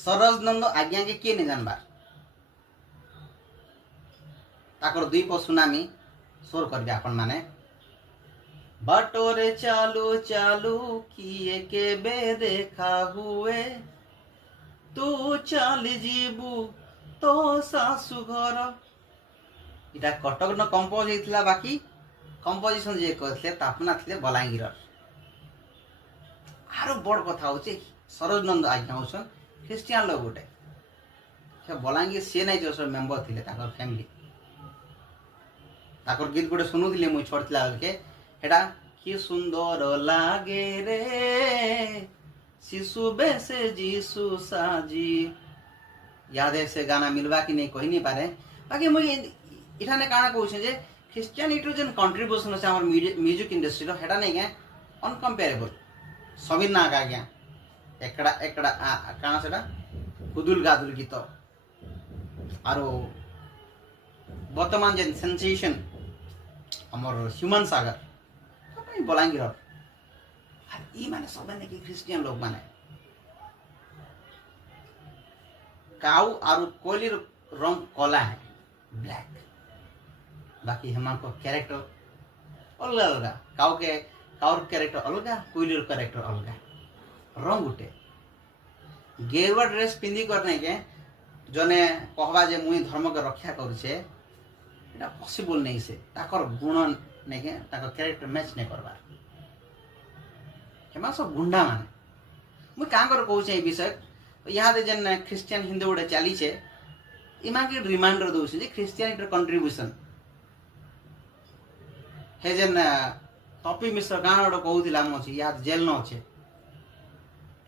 सरोज नंद आज्ञा के किए नहीं जानबार ताकर दुई पद सुनामी सोर करबे आपण माने बाटोरे चालू चालू किए के बे देखा हुए तू चल जीबू तो सासु घर इटा कटक न कंपोज होइथिला बाकी कंपोजिशन जे करथिले तापना थिले बलांगीर आरो बड़ कथा होचे सरोज नंद आज्ञा होसन क्रिश्चियन लोग गोटे से बलांगीर से नहीं जो मेंबर थिले ताकर फैमिली ताकर गीत गोटे सुनुथिले मुई छोड़थिला के हेडा कि सुंदर लागे रे शिशु बेसे जीसु साजी याद है से गाना मिलवा कि नहीं कही नहीं पारे बाकी मुई इठाने काना कहूँ जे ख्रिस्टियानिटी जेन कंट्रीब्यूशन अच्छे आम म्यूजिक इंडस्ट्री हेटा नहीं क्या अनकम्पेरेबल सबिन ना का क्या एकड़ा एकड़ा काना सेटा गुदुल गादुल गीत आरो वर्तमान जेन सेंसेशन हमर ह्यूमन सागर बलांगीर ई माने सब ने कि ख्रिस्टियन लोग माने काउ आरु कोलीर रंग कला है ब्लैक बाकी हमार को कैरेक्टर अलग अलग काउर कैरेक्टर अलग कोलीर कैरेक्टर अलग रंग उठे गेरुआ ड्रेस पिंधि करने के जने कहवा जे मुई धर्म के रक्षा करूछे एटा पॉसिबल नहीं से ताकर गुण नहीं के ताकर कैरेक्टर मैच नहीं करबार हेमा सब गुंडा माने मुई का कर कहू छे विषय यहाँ दे जेन ख्रिस्टियन हिंदू गोटे चली छे इमा के रिमाइंडर दउ जे ख्रिस्टियनिटी कंट्रीब्यूशन हे जेन टॉपी मिश्र गाना गोटे कहूथिला म अछि याद जेल न अछि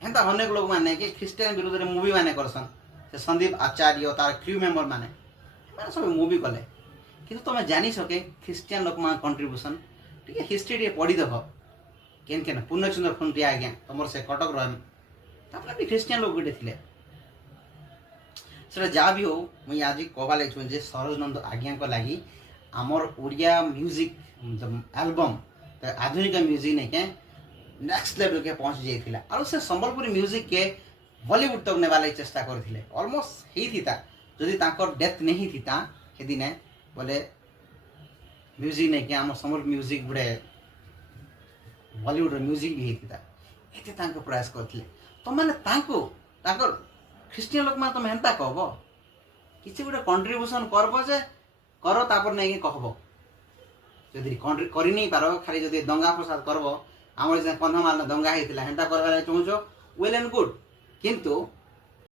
हेंता अनेक लोग माने कि ख्रिस्टियन विरुद्ध रे मूवी माने करसन से संदीप आचार्य तार क्रू मेंबर माने माने सब मूवी कले किंतु तुम जानी सके ख्रिस्टियन लोक मान कंट्रीब्यूशन ठीक है हिस्ट्री रे पढ़ी देख केन केन पूर्णचंद्र खुंटिया आज्ञा तुमर से कटक रह तापले भी ख्रिस्टियन लोग गोटे थिले सेटा जा भी हो मुई आज कहबा लागछु जे सरोज नंद आज्ञा को लागि हमर ओडिया म्यूजिक एल्बम आधुनिक म्यूजिक ने के नेक्स्ट लेवल के पहुंच जाइथिला और से संबलपुरी म्यूजिक के बॉलीवुड तक नेबाले चेष्टा करथिले ऑलमोस्ट ही थीता जदि ताकर डेथ नहीं थीता हे दिने बोले म्यूजिक ने के हम समर म्यूजिक बड़े बॉलीवुड म्यूजिक भी थीता एते तांको प्रयास करथिले तो माने तांको ख्रिस्टियन लोक मा तुम हेंता कहबो किसी गोटे कंट्रीब्यूशन करबो जे करो तापर नहीं कहबो जदि करि नहीं पारो खाली जदि दंगा प्रसाद करबो आमर जे कंधमाल दंगा हेतिला हेंता करबा चाहूछो वेल एंड गुड किंतु